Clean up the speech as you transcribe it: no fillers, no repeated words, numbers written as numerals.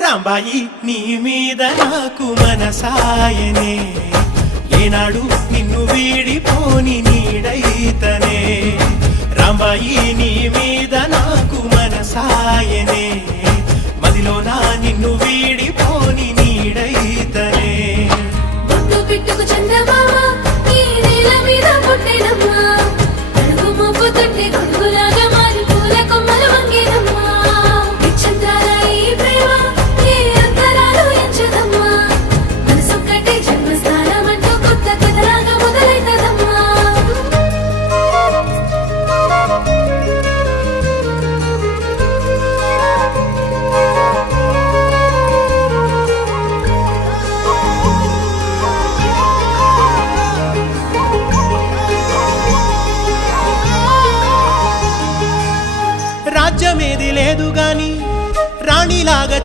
రాంబాయి నీ మీద నాకు మనసాయనే, ఏనాడు నిన్ను వీడిపోని నీడైతనే. రాంబాయి నీ మీద నాకు మనసాయనే, మదిలోన నిన్ను వీడిపోని నీడైతనే. బొట్టు పెట్టుకు చందమామ ఈ నేల మీద పుట్టినమ్మా, అడుగు మోపు తొట్టి గొడుగులాగా మారి పూల కొమ్మలు వంగేనమ్మా. నిశ్చంద్రాల ఈ ప్రేమ ఏ అంతరాలు ఎంచదమ్మా, మనసొక్కటి జన్మస్థానం అంటూ కొత్త కథలాగా మొదలైతదమ్మా. రాజ్యమేది లేదు గాని రాణిలాగా